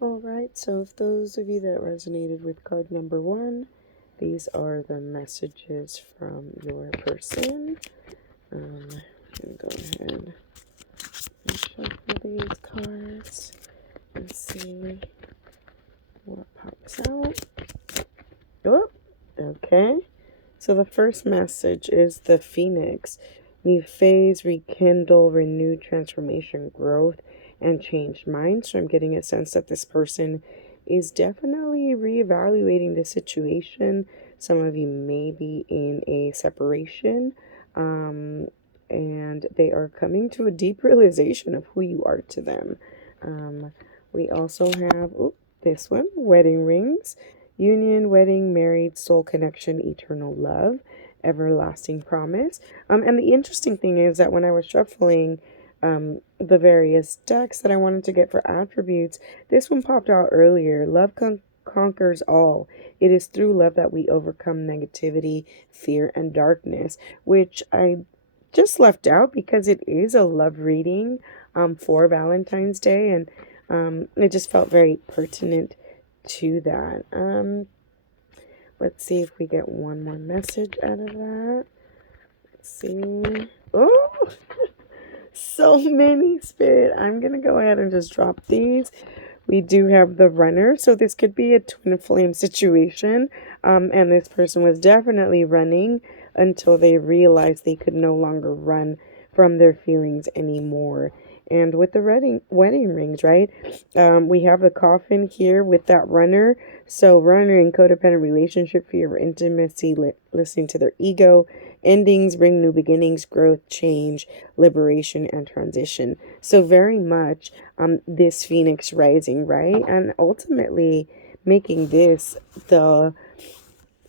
All right, so if those of you that resonated with card number 1, these are the messages from your person. I'm going to go ahead and shuffle these cards and see what pops out. Oh, okay. So the first message is the Phoenix. New phase, rekindle, renew, transformation, growth, and changed mind. So I'm getting a sense that this person is definitely reevaluating the situation. Some of you may be in a separation, and they are coming to a deep realization of who you are to them. We also have this one, wedding rings. Union, wedding, married, soul connection, eternal love, everlasting promise. And the interesting thing is that when I was shuffling the various decks that I wanted to get for attributes, this one popped out earlier. Love conquers all. It is through love that we overcome negativity, fear, and darkness, which I just left out because it is a love reading for Valentine's Day, and it just felt very pertinent to that. Let's see if we get one more message out of that. Let's see. Oh, so many, Spirit. I'm going to go ahead and just drop these. We do have the runner, so this could be a twin flame situation, and this person was definitely running until they realized they could no longer run from their feelings anymore. And with the wedding rings, right? We have the coffin here with that runner. So runner in codependent relationship, fear of intimacy, listening to their ego. Endings bring new beginnings, growth, change, liberation, and transition. So very much this phoenix rising, right? And ultimately making this the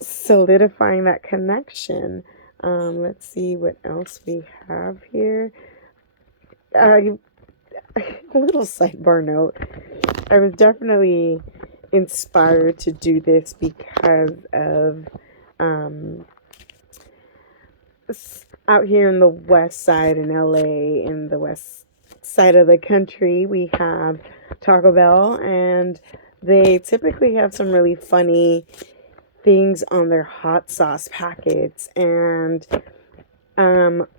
solidifying that connection. Let's see what else we have here. A little sidebar note. I was definitely inspired to do this because of out here in the west side in LA, in the west side of the country, we have Taco Bell, and they typically have some really funny things on their hot sauce packets. And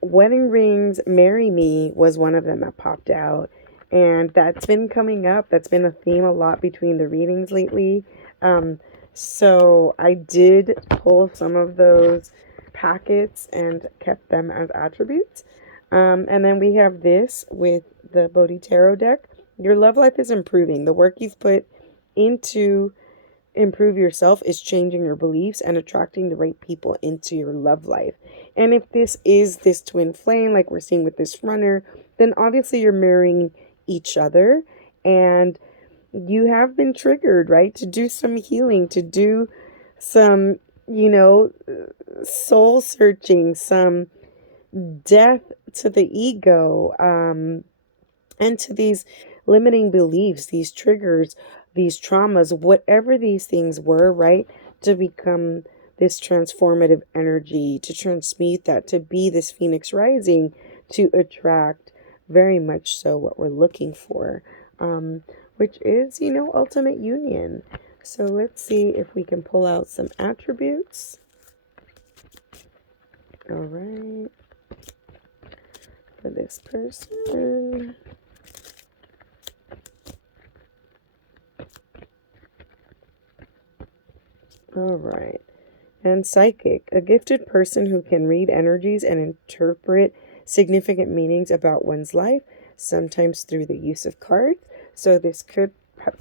wedding rings, marry me was one of them that popped out. And that's been coming up. That's been a theme a lot between the readings lately. So I did pull some of those packets and kept them as attributes. And then we have this with the Bodhi Tarot deck. Your love life is improving. The work you've put into improve yourself is changing your beliefs and attracting the right people into your love life. And if this is this twin flame, like we're seeing with this runner, then obviously you're mirroring each other, and you have been triggered, right? To do some healing, to do some, soul searching, some death to the ego, and to these limiting beliefs, these triggers, these traumas, whatever these things were, right? To become this transformative energy, to transmute that, to be this phoenix rising, to attract very much so what we're looking for, which is, ultimate union. So let's see if we can pull out some attributes. All right. For this person. All right. And psychic, a gifted person who can read energies and interpret significant meanings about one's life, sometimes through the use of cards. So this could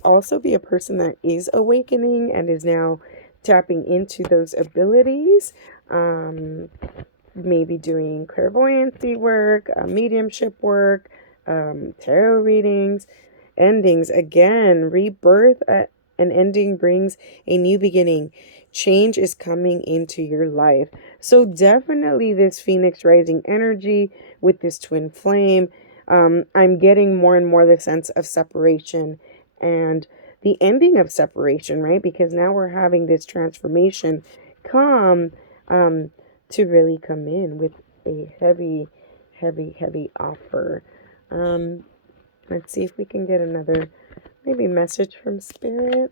also be a person that is awakening and is now tapping into those abilities. Maybe doing clairvoyancy work, mediumship work, tarot readings, endings. Again, rebirth an ending brings a new beginning. Change is coming into your life. So definitely this Phoenix rising energy with this twin flame. I'm getting more and more the sense of separation and the ending of separation, right? Because now we're having this transformation come to really come in with a heavy, heavy, heavy offer. Let's see if we can get another Maybe message from spirit.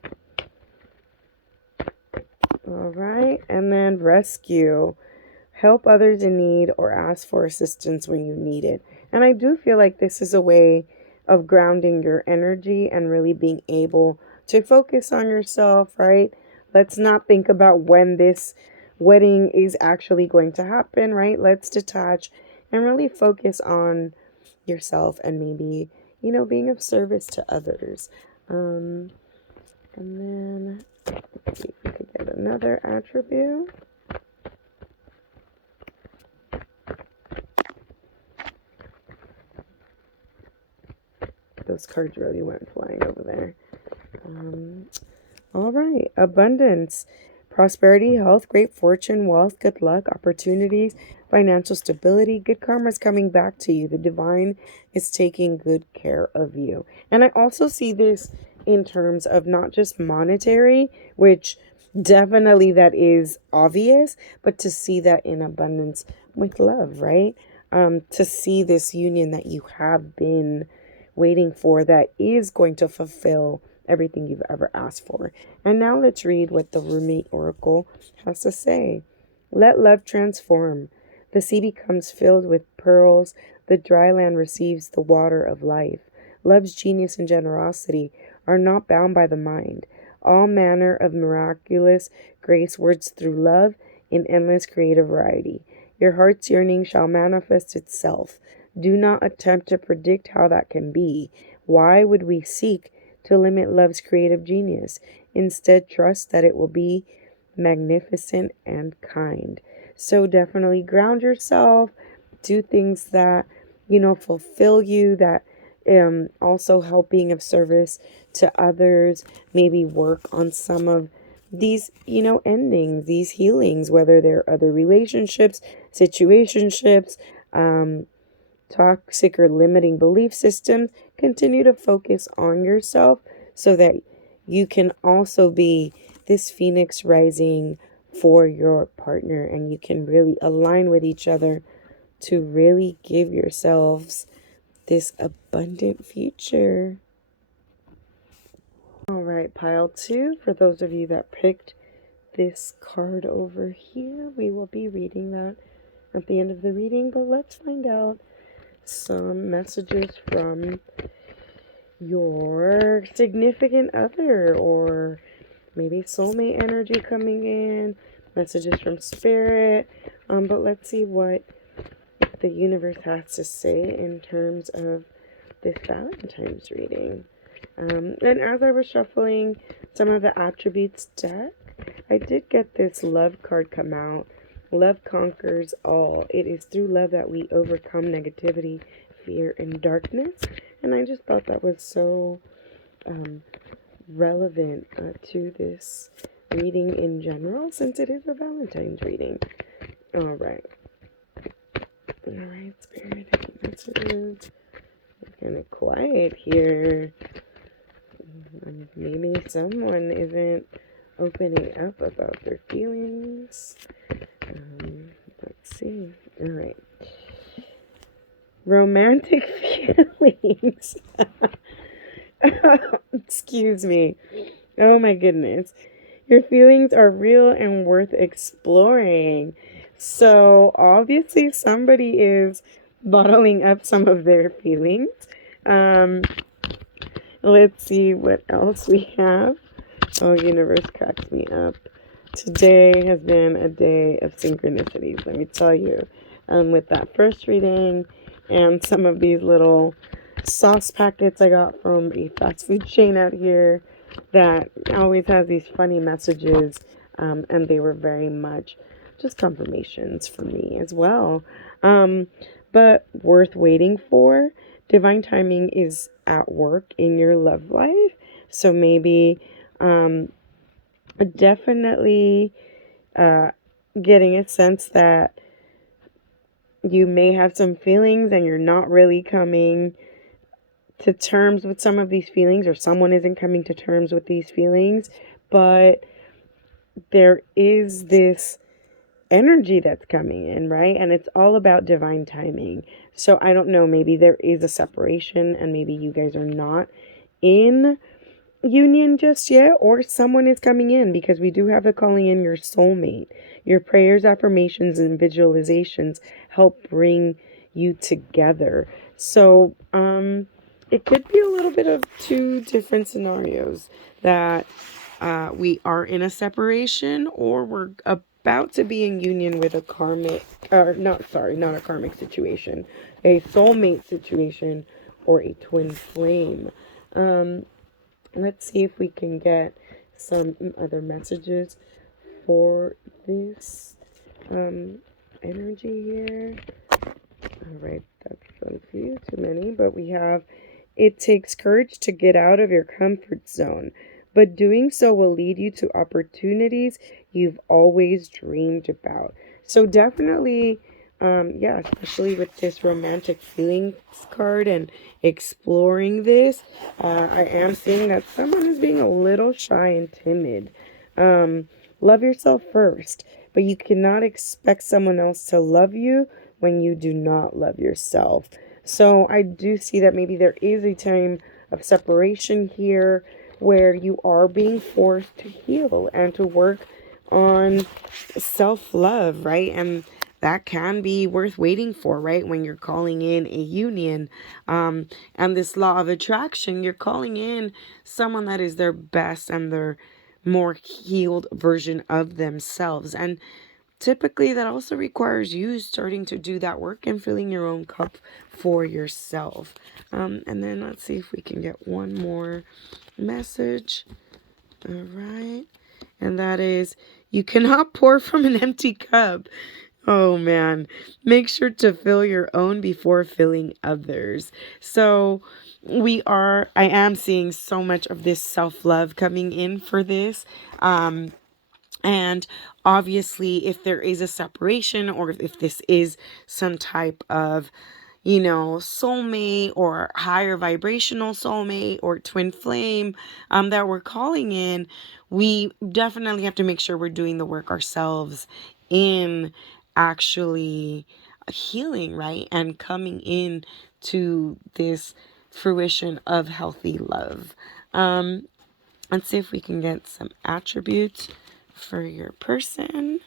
All right. And then rescue. Help others in need or ask for assistance when you need it. And I do feel like this is a way of grounding your energy and really being able to focus on yourself, right? Let's not think about when this wedding is actually going to happen, right? Let's detach and really focus on yourself and maybe, being of service to others. And then let's see if we could get another attribute. Those cards really went flying over there. All right. Abundance, prosperity, health, great fortune, wealth, good luck, opportunities, financial stability. Good karma is coming back to you. The divine is taking good care of you. And I also see this in terms of not just monetary, which definitely that is obvious, but to see that in abundance with love, right? To see this union that you have been waiting for that is going to fulfill everything you've ever asked for. And now let's read what the Roommate Oracle has to say. Let love transform. The sea becomes filled with pearls. The dry land receives the water of life. Love's genius and generosity are not bound by the mind. All manner of miraculous grace words through love in endless creative variety. Your heart's yearning shall manifest itself. Do not attempt to predict how that can be. Why would we seek to limit love's creative genius? Instead, trust that it will be magnificent and kind. So definitely ground yourself, do things that, fulfill you, that also helping of service to others, maybe work on some of these, endings, these healings, whether they're other relationships, situationships, toxic or limiting belief systems. Continue to focus on yourself so that you can also be this phoenix rising for your partner, and you can really align with each other to really give yourselves this abundant future. All right, pile 2. For those of you that picked this card over here, we will be reading that at the end of the reading, but let's find out some messages from your significant other, or maybe soulmate energy coming in, messages from spirit. But let's see what the universe has to say in terms of this Valentine's reading. And as I was shuffling some of the attributes deck, I did get this love card come out. Love conquers all. It is through love that we overcome negativity, fear, and darkness. And I just thought that was so relevant to this reading in general, since it is a Valentine's reading. All right. All right, spirit messages. It's kind of quiet here. Maybe someone isn't opening up about their feelings. Let's see. All right. Romantic feelings. Excuse me. Oh my goodness. Your feelings are real and worth exploring. So obviously somebody is bottling up some of their feelings. Let's see what else we have. Oh, universe cracks me up. Today has been a day of synchronicities, let me tell you. With that first reading and some of these little sauce packets I got from a fast food chain out here that always has these funny messages, and they were very much just confirmations for me as well. But worth waiting for. Divine timing is at work in your love life. So maybe definitely getting a sense that you may have some feelings and you're not really coming to terms with some of these feelings, or someone isn't coming to terms with these feelings, but there is this energy that's coming in, right? And it's all about divine timing. So I don't know, maybe there is a separation and maybe you guys are not in union just yet, or someone is coming in, because we do have the calling in your soulmate. Your prayers, affirmations, and visualizations help bring you together. So, it could be a little bit of two different scenarios that we are in a separation, or we're about to be in union with a karmic, or not, sorry, not a karmic situation, a soulmate situation, or a twin flame. Um, let's see if we can get some other messages for this energy here. All right, that's a few too many, but we have, it takes courage to get out of your comfort zone, but doing so will lead you to opportunities you've always dreamed about. So definitely, yeah, especially with this romantic feelings card and exploring this, I am seeing that someone is being a little shy and timid. Love yourself first, but you cannot expect someone else to love you when you do not love yourself. So I do see that maybe there is a time of separation here where you are being forced to heal and to work on self-love, right? And that can be worth waiting for, right? When you're calling in a union, and this law of attraction, you're calling in someone that is their best and their more healed version of themselves. And typically, that also requires you starting to do that work and filling your own cup for yourself. And then let's see if we can get one more message. All right. And that is, you cannot pour from an empty cup. Oh man, make sure to fill your own before filling others. So I am seeing so much of this self-love coming in for this. And obviously, if there is a separation, or if this is some type of, soulmate or higher vibrational soulmate or twin flame, that we're calling in, we definitely have to make sure we're doing the work ourselves in actually healing, right? And coming in to this fruition of healthy love. Let's see if we can get some attributes for your person.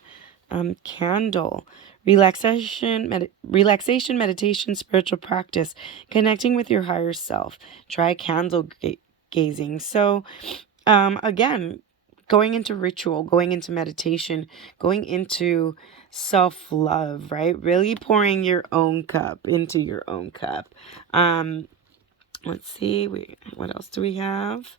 Candle, relaxation, meditation, spiritual practice, connecting with your higher self. Try candle gazing. So, again, going into ritual, going into meditation, going into self-love, right? Really pouring your own cup into your own cup. Let's see, what else do we have?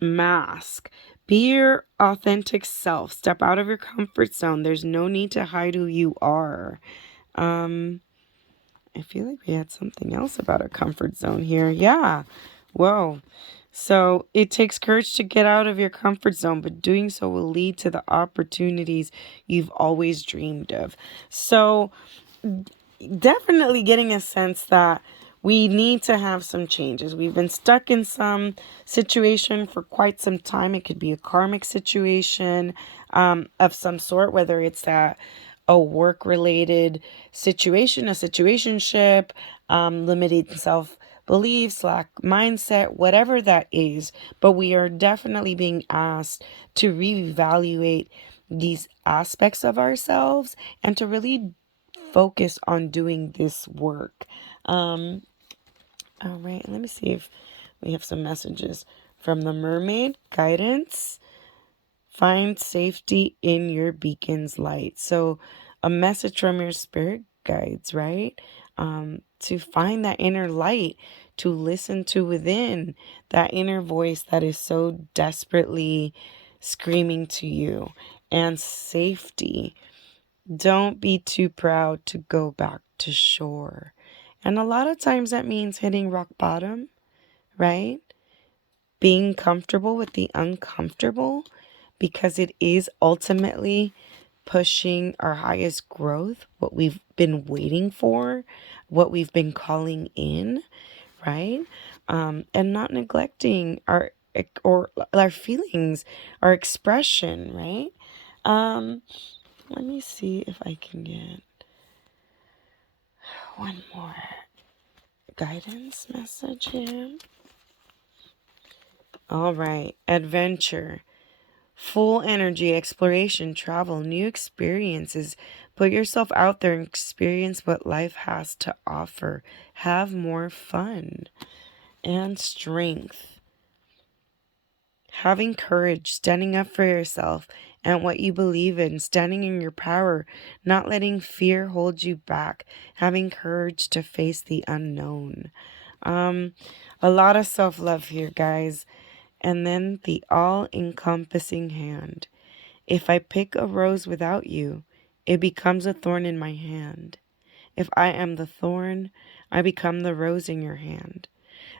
Mask. Be your authentic self. Step out of your comfort zone. There's no need to hide who you are. I feel like we had something else about a comfort zone here. Yeah. Whoa. So it takes courage to get out of your comfort zone, but doing so will lead to the opportunities you've always dreamed of. So definitely getting a sense that we need to have some changes. We've been stuck in some situation for quite some time. It could be a karmic situation of some sort, whether it's that a work-related situation, a situationship, limited self-beliefs, lack mindset, whatever that is. But we are definitely being asked to reevaluate these aspects of ourselves and to really focus on doing this work. All right, let me see if we have some messages from the mermaid. Guidance. Find safety in your beacon's light. So a message from your spirit guides, right? To find that inner light, to listen to within, that inner voice that is so desperately screaming to you. And safety. Don't be too proud to go back to shore. And a lot of times that means hitting rock bottom, right? Being comfortable with the uncomfortable, because it is ultimately pushing our highest growth, what we've been waiting for, what we've been calling in, right? And not neglecting our feelings, our expression, right? Let me see if I can get one more guidance message here. All right. Adventure. Full energy, exploration, travel, new experiences. Put yourself out there and experience what life has to offer. Have more fun. And strength. Having courage, standing up for yourself and what you believe in, standing in your power, not letting fear hold you back, having courage to face the unknown. Um, a lot of self love here, guys. And then the all encompassing hand. If I pick a rose without you, it becomes a thorn in my hand. If I am the thorn, I become the rose in your hand.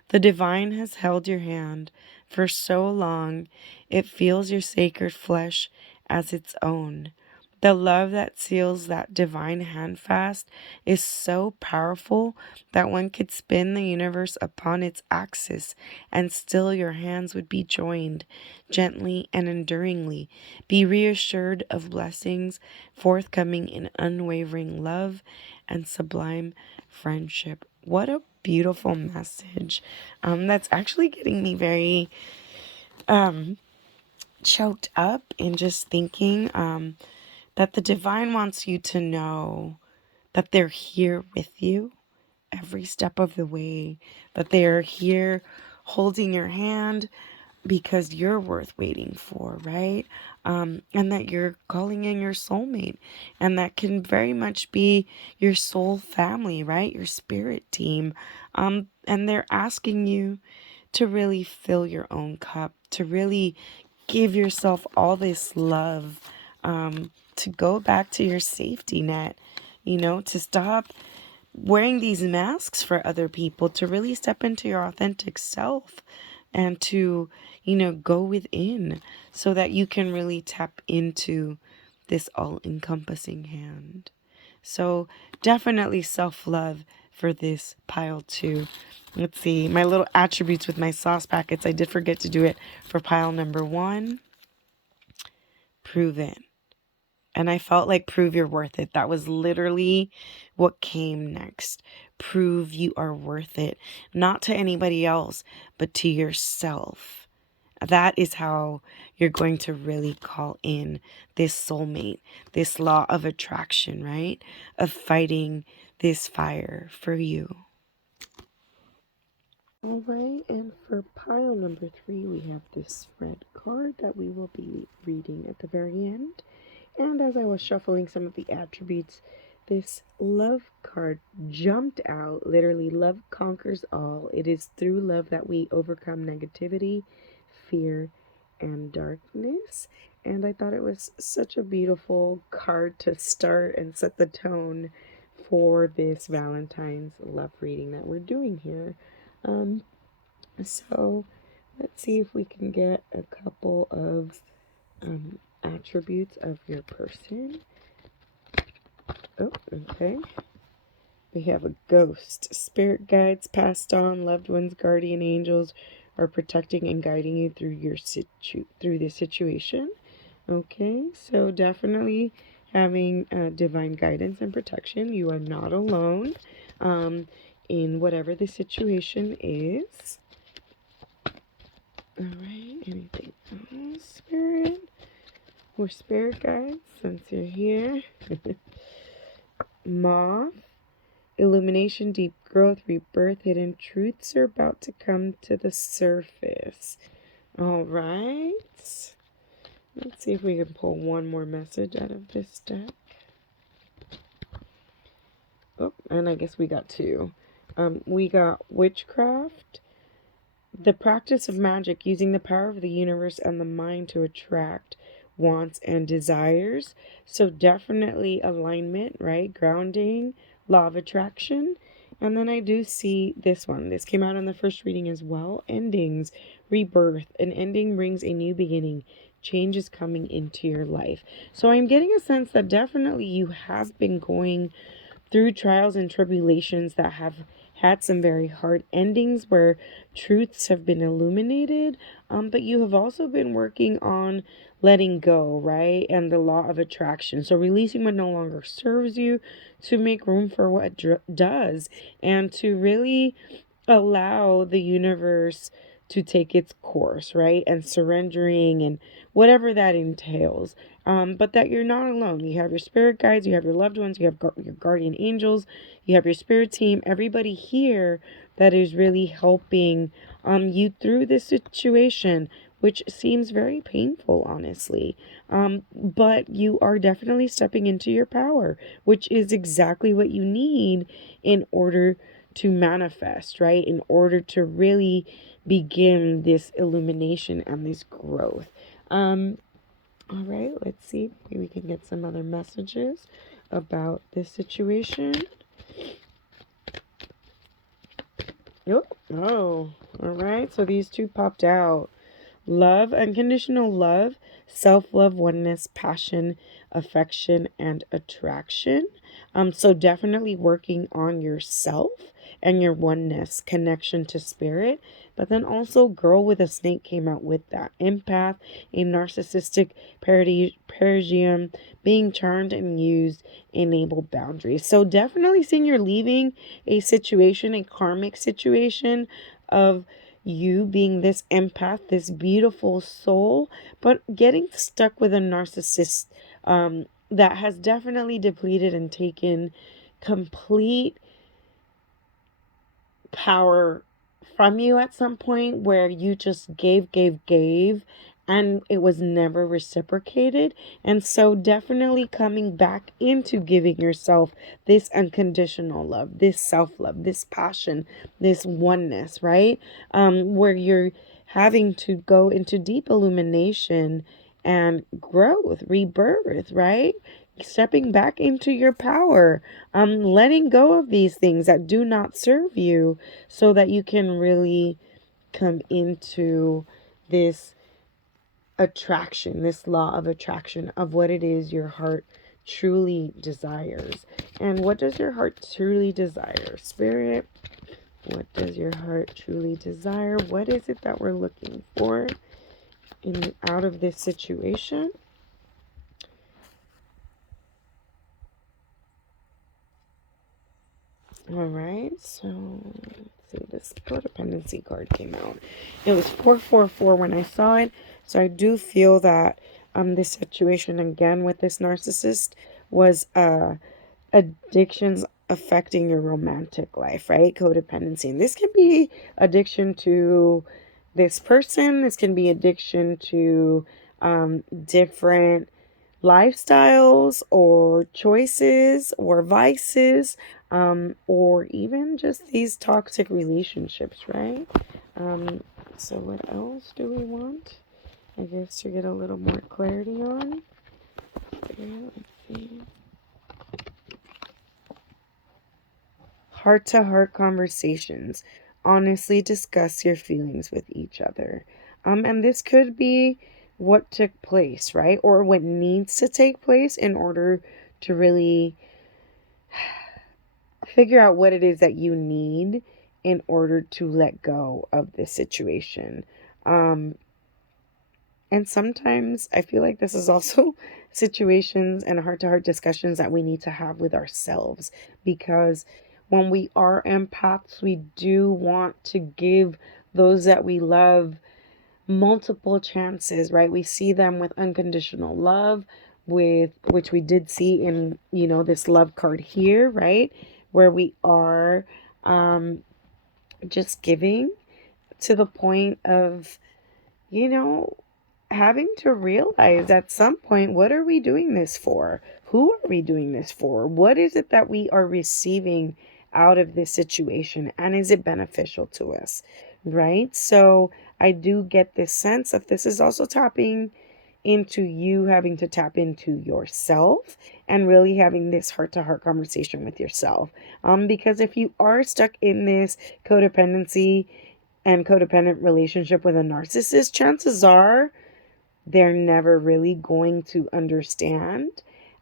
The divine has held your hand for so long, it feels your sacred flesh as its own. The love that seals that divine hand fast is so powerful that one could spin the universe upon its axis and still your hands would be joined gently and enduringly. Be reassured of blessings forthcoming in unwavering love and sublime friendship. What a beautiful message. That's actually getting me very choked up in just thinking that the divine wants you to know that they're here with you every step of the way, that they're here holding your hand because you're worth waiting for, right? And that you're calling in your soulmate, and that can very much be your soul family, right? Your spirit team. And they're asking you to really fill your own cup, to really give yourself all this love, to go back to your safety net, to stop wearing these masks for other people, to really step into your authentic self and to, go within so that you can really tap into this all encompassing hand. So definitely self-love for this pile too. Let's see, my little attributes with my sauce packets. I did forget to do it for pile number 1. Prove it. And I felt like prove you're worth it. That was literally what came next. Prove you are worth it. Not to anybody else, but to yourself. That is how you're going to really call in this soulmate, this law of attraction, right? Of fighting this fire for you. All right, and for pile number 3, we have this red card that we will be reading at the very end. And as I was shuffling some of the attributes, this love card jumped out. Literally, love conquers all. It is through love that we overcome negativity, fear, and darkness. And I thought it was such a beautiful card to start and set the tone for this Valentine's love reading that we're doing here. So let's see if we can get a couple of attributes of your person. Oh, okay. We have a ghost. Spirit guides passed on, loved ones, guardian angels are protecting and guiding you through through this situation. Okay, so definitely having divine guidance and protection. You are not alone in whatever the situation is. All right, anything else, Spirit? Or Spirit guides, since you're here. Moth. Illumination, deep growth, rebirth, hidden truths are about to come to the surface. All right. Let's see if we can pull one more message out of this deck. Oh, and I guess we got 2. We got witchcraft, the practice of magic using the power of the universe and the mind to attract wants and desires. So definitely alignment, right? Grounding, law of attraction. And then I do see this one. This came out in the first reading as well. Endings, rebirth. An ending brings a new beginning. Change is coming into your life. So I'm getting a sense that definitely you have been going through trials and tribulations that have had some very hard endings where truths have been illuminated, but you have also been working on letting go, right? And the law of attraction. So releasing what no longer serves you to make room for what does, and to really allow the universe to take its course, right? And surrendering and whatever that entails. But that you're not alone. You have your spirit guides, you have your loved ones, you have your guardian angels, you have your spirit team, everybody here that is really helping you through this situation, which seems very painful, honestly. But you are definitely stepping into your power, which is exactly what you need in order to manifest, right? In order to really begin this illumination and this growth. All right, let's see. Maybe we can get some other messages about this situation. Oh, all right. So these two popped out. Love, unconditional love, self love, oneness, passion, affection, and attraction. So definitely working on yourself and your oneness, connection to spirit. But then also, Girl with a Snake came out with that. Empath, a narcissistic parasium, being charmed and used, enable boundaries. So definitely seeing you're leaving a situation, a karmic situation of you being this empath, this beautiful soul, but getting stuck with a narcissist that has definitely depleted and taken complete power from you at some point where you just gave, and it was never reciprocated. And so, definitely coming back into giving yourself this unconditional love, this self love, this passion, this oneness, right? Where you're having to go into deep illumination and growth, rebirth, right? Stepping back into your power, letting go of these things that do not serve you so that you can really come into this attraction, this law of attraction of what it is your heart truly desires. And what does your heart truly desire? Spirit, what does your heart truly desire? What is it that we're looking for in out of this situation? All right, so let's see, this codependency card came out. It was 444 when I saw it. So I do feel that this situation again with this narcissist was addictions affecting your romantic life, right? Codependency. And this can be addiction to this person, this can be addiction to different lifestyles or choices or vices, or even just these toxic relationships, right? So what else do we want? I guess to get a little more clarity on. Yeah, let's see. Heart-to-heart conversations. Honestly discuss your feelings with each other. And this could be what took place, right? Or what needs to take place in order to really figure out what it is that you need in order to let go of this situation. Um, and sometimes I feel like this is also situations and heart to heart discussions that we need to have with ourselves, because when we are empaths, we do want to give those that we love multiple chances, right? We see them with unconditional love, with which we did see in, this love card here, right? Where we are just giving to the point of, you know, having to realize at some point, what are we doing this for? Who are we doing this for? What is it that we are receiving out of this situation? And is it beneficial to us? Right? So I do get this sense that this is also tapping into you having to tap into yourself and really having this heart to heart conversation with yourself. Because if you are stuck in this codependency and codependent relationship with a narcissist, chances are they're never really going to understand.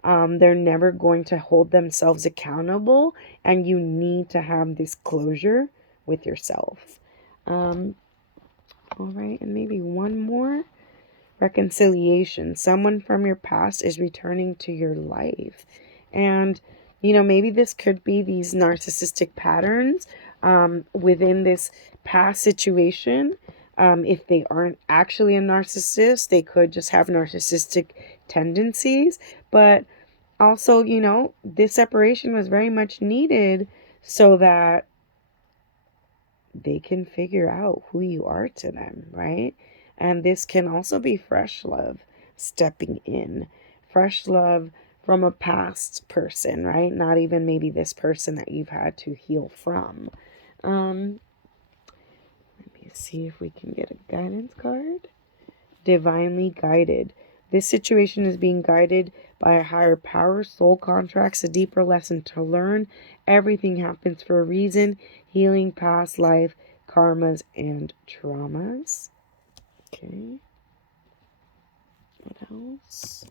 They're never going to hold themselves accountable, and you need to have this closure with yourself. All right, and maybe one more. Reconciliation. Someone from your past is returning to your life. And, maybe this could be these narcissistic patterns within this past situation. If they aren't actually a narcissist, they could just have narcissistic tendencies. But also, this separation was very much needed so that they can figure out who you are to them, right? And this can also be fresh love stepping in, fresh love from a past person, right? Not even maybe this person that you've had to heal from. Um, Let me see if we can get a guidance card. Divinely guided. This situation is being guided by a higher power. Soul contracts a deeper lesson to learn. Everything happens for a reason. Healing past life, karmas, and traumas. Okay. What else?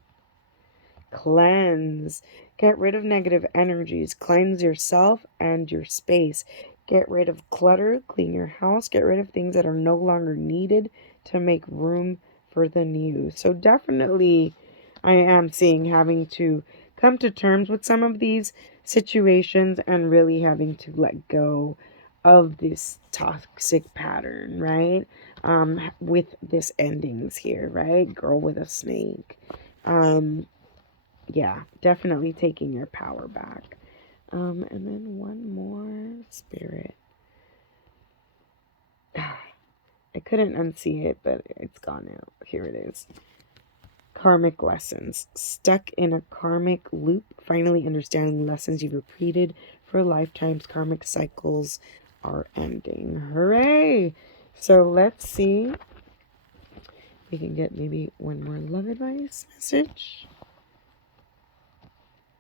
Cleanse. Get rid of negative energies. Cleanse yourself and your space. Get rid of clutter. Clean your house. Get rid of things that are no longer needed to make room for the new. So definitely I am seeing having to come to terms with some of these situations and really having to let go of this toxic pattern, right? With this endings here, right? Girl with a snake. Um, yeah, definitely taking your power back. And then one more spirit. I couldn't unsee it, but it's gone now. Here it is. Karmic lessons. Stuck in a karmic loop, finally understanding lessons you've repeated for lifetimes. Karmic cycles are ending. Hooray! So let's see. We can get maybe one more love advice message.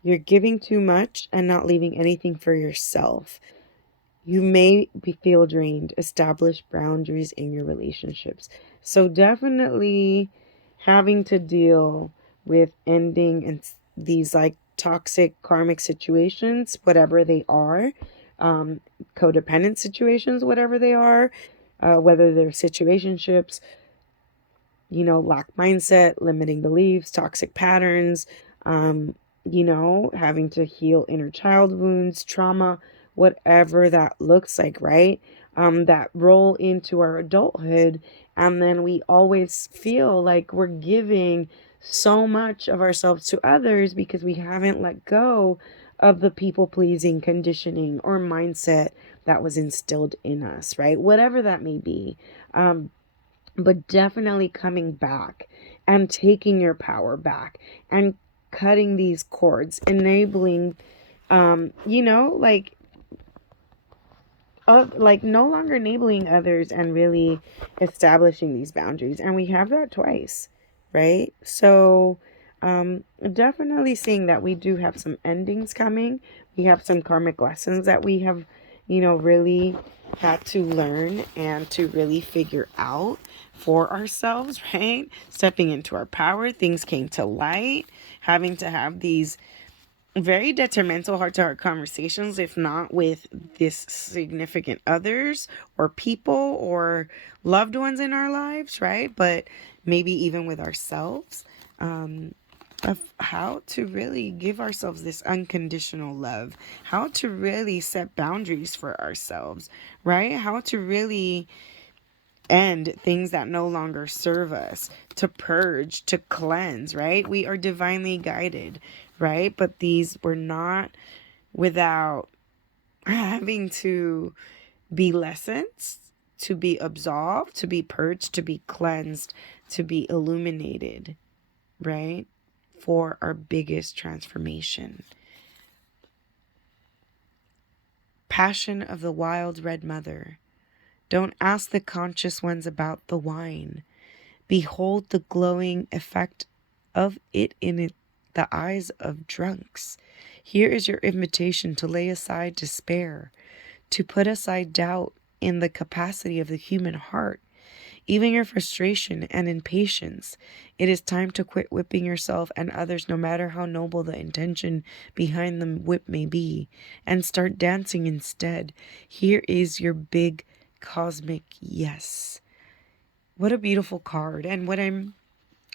You're giving too much and not leaving anything for yourself. You may feel drained. Establish boundaries in your relationships. So definitely having to deal with ending and these like toxic karmic situations, whatever they are, um, codependent situations, whatever they are, whether they're situationships, lack mindset, limiting beliefs, toxic patterns, um, having to heal inner child wounds, trauma, whatever that looks like, right? That roll into our adulthood. And then we always feel like we're giving so much of ourselves to others because we haven't let go of the people pleasing conditioning or mindset that was instilled in us, right? Whatever that may be. But definitely coming back and taking your power back and cutting these cords, enabling, like like no longer enabling others and really establishing these boundaries. And we have that twice, right? So definitely seeing that we do have some endings coming. We have some karmic lessons that we have, really had to learn and to really figure out for ourselves, right? Stepping into our power, things came to light, having to have these very detrimental heart to heart conversations, if not with this significant others or people or loved ones in our lives, right? But maybe even with ourselves, of how to really give ourselves this unconditional love, how to really set boundaries for ourselves, right? How to really end things that no longer serve us, to purge, to cleanse, right? We are divinely guided, right? But these were not without having to be lessons, to be absolved, to be purged, to be cleansed, to be illuminated, right? For our biggest transformation. Passion of the wild red mother. Don't ask the conscious ones about the wine. Behold the glowing effect of it in the eyes of drunks. Here is your invitation to lay aside despair, to put aside doubt in the capacity of the human heart, even your frustration and impatience. It is time to quit whipping yourself and others, no matter how noble the intention behind the whip may be, and start dancing instead. Here is your big cosmic yes. What a beautiful card. And what I'm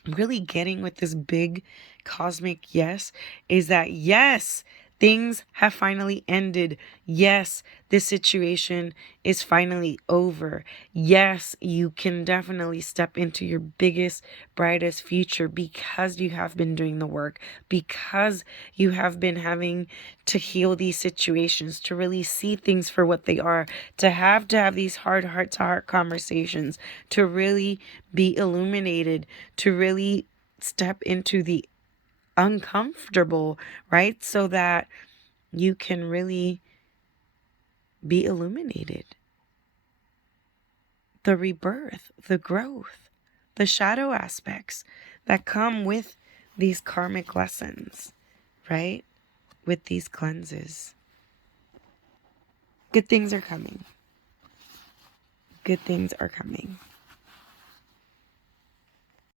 really getting with this big cosmic yes is that yes, Things have finally ended. Yes, this situation is finally over. Yes, you can definitely step into your biggest, brightest future because you have been doing the work, because you have been having to heal these situations, to really see things for what they are, to have these hard heart-to-heart conversations, to really be illuminated, to really step into the uncomfortable, right? So that you can really be illuminated. The rebirth, the growth, the shadow aspects that come with these karmic lessons, right? With these cleanses. Good things are coming. Good things are coming.